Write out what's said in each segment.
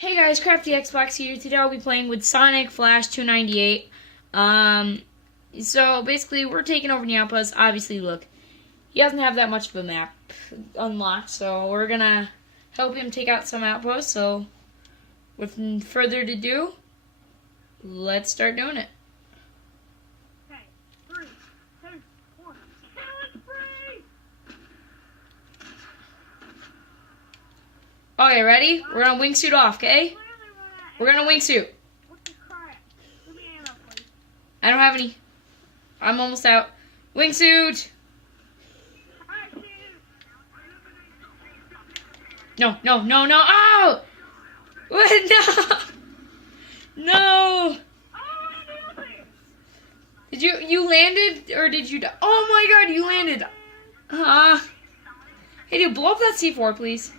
Hey guys, Crafty Xbox here. Today I'll be playing with Sonic Flash 298. So basically we're taking over the outpost. Obviously, look, he doesn't have that much of a map unlocked, so we're gonna help him take out some outposts. So, with further ado, let's start doing it. Okay, 3, 2, 1. Challenge free! Okay, ready? We're gonna wingsuit off, okay? Clearly We're gonna wingsuit. What the crap? Give me ammo, please. I don't have any. I'm almost out. Wingsuit! Alright, shoot! No, no, no, no! Oh! What? No! No! Oh, my God! Did you landed or did you die? Oh my god, you landed. Hey dude, blow up that C4 please.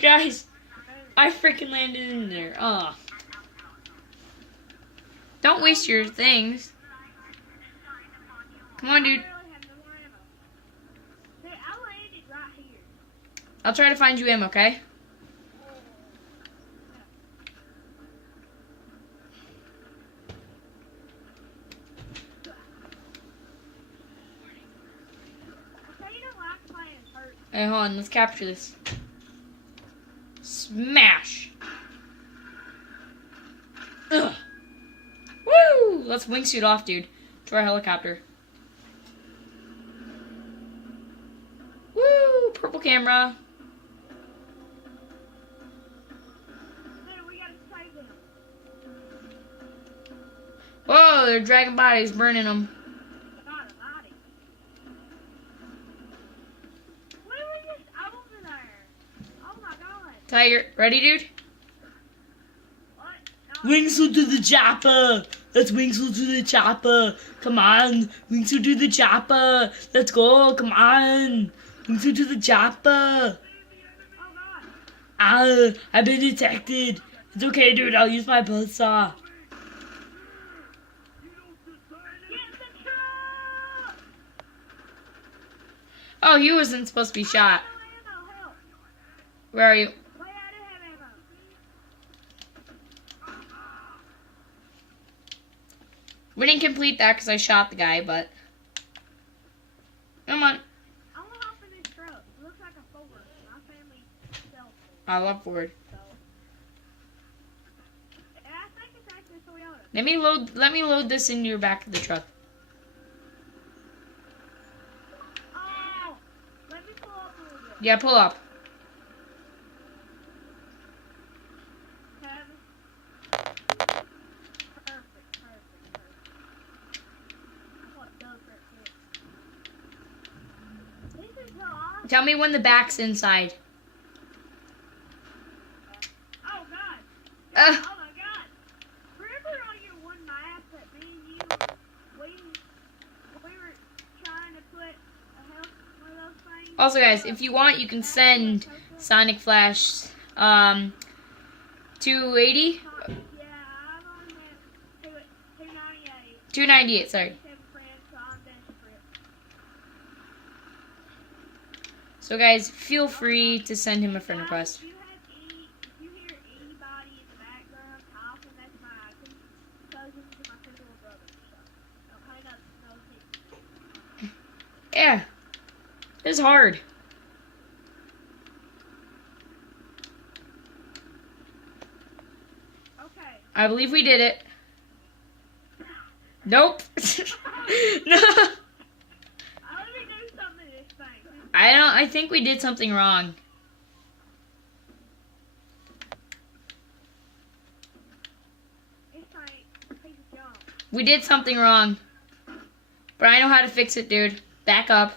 Guys, I freaking landed in there. Don't waste your things. Come on, dude. I'll try to find you ammo, okay? Hey, hold on, let's capture this. Smash! Ugh. Woo! Let's wingsuit off, dude. To our helicopter. Woo! Purple camera. Whoa, they're dragging bodies, burning them. Tiger, ready, dude? Wingsuit to the chopper. Let's wingsuit to the chopper. Come on, wingsuit to the chopper. Let's go. Come on, wingsuit to the chopper. I've been detected. It's okay, dude. I'll use my buzzsaw. Oh, he wasn't supposed to be shot. Where are you? We didn't complete that because I shot the guy, but... Come on. I love Ford. Let me load this into your back of the truck. Yeah, pull up. Tell me when the back's inside. Oh God! Uh, Oh my God! Remember on your one map that me and you we were trying to put a health one of those things? Also, guys, if you want, you can send Sonic Flash 280, Yeah, I'm on that 298. 298. Sorry. So, guys, feel free to send him a friend request. If you hear anybody in the background talking, that's my cousins and my two little brothers. So don't hang up no tickets. Yeah, it's hard. Okay. I believe we did it. Nope. No. I think we did something wrong. We did something wrong. But I know how to fix it, dude. Back up.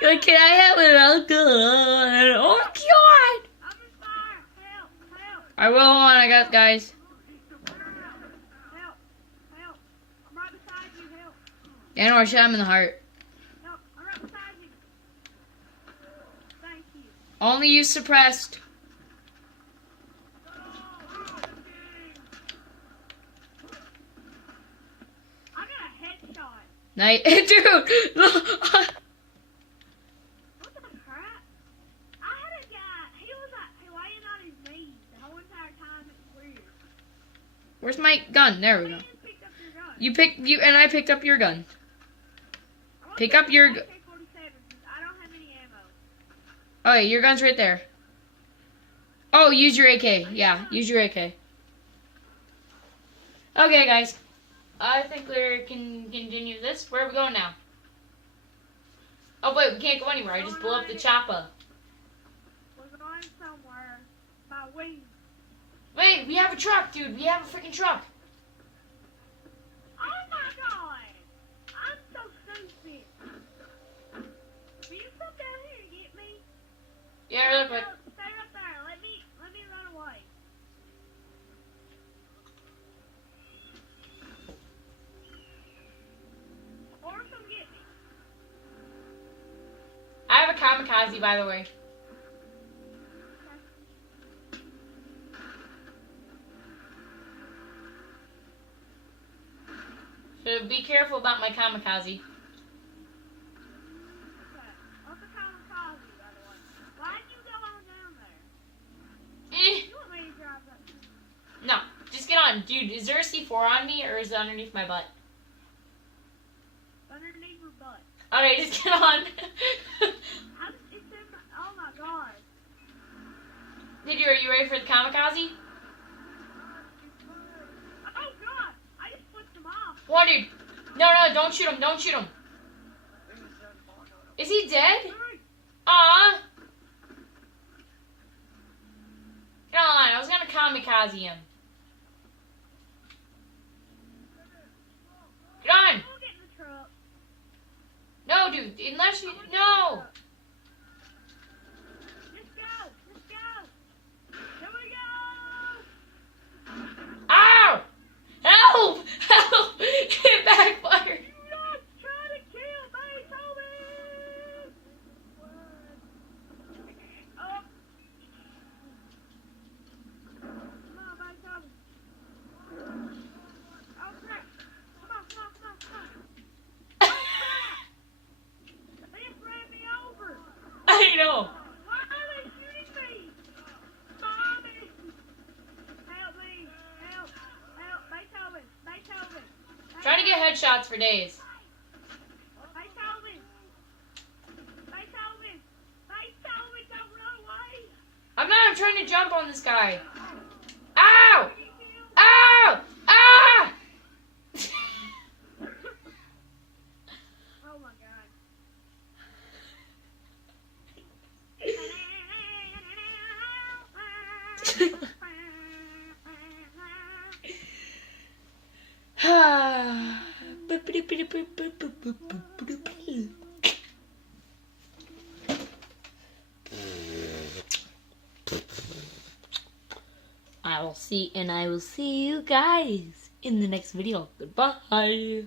You're like, can I have an alcohol? Oh, God! I will. Hold on, I got guys. Help! I'm right beside you. Help! Yeah, I know, I shot him in the heart. No, I'm right beside you. Thank you. Only use suppressed. Night, dude. What the crap? I had a guy. He was laying on his knees the whole entire time. It was weird. Where's my gun? There we go. You just picked up your gun. And I picked up your gun. Pick up your. AK-47 because I don't have any ammo. Oh, yeah, your gun's right there. Oh, use your AK. Yeah, use your AK. Okay, guys. I think we can continue this. Where are we going now? Oh, wait, we can't go anywhere. I just blew up the chopper. We're going somewhere. My wings. Wait, we have a truck, dude. We have a freaking truck. Oh my god! I'm so stupid. Will you come down here and get me? Yeah, real quick. Stay right there. Let me run away. Or come get me. I have a kamikaze, by the way. So be careful about my kamikaze. Okay. What's the kamikaze, by the way? Why'd you go on down there? Eh, You want me to drive up? no, just get on. Dude, is there a C4 on me or is it underneath my butt? Underneath your butt. Okay, just get on. It's in my, oh my god. Dude, are you ready for the kamikaze? Oh god! I just flipped him off. What, dude? No, don't shoot him. Don't shoot him. Is he dead? Aw. Get on. I was gonna kamikaze him. Get on. We'll get in the truck. No, dude. Unless you... No. Let's go! Let's go! Here we go! Ow! Help! Help! It backfired. You not trying to kill Beethoven! Oh! Come on, Beethoven! Oh crap! Come on! Oh crap! They just ran me over! I know. Why are they shooting me? Mommy! Help me! Help! Beethoven! Trying to get headshots for days. Beethoven! Don't run away! I'm not. I'm trying to jump on this guy. Ow! Ow! Ah! Oh my I will see you guys in the next video. Goodbye.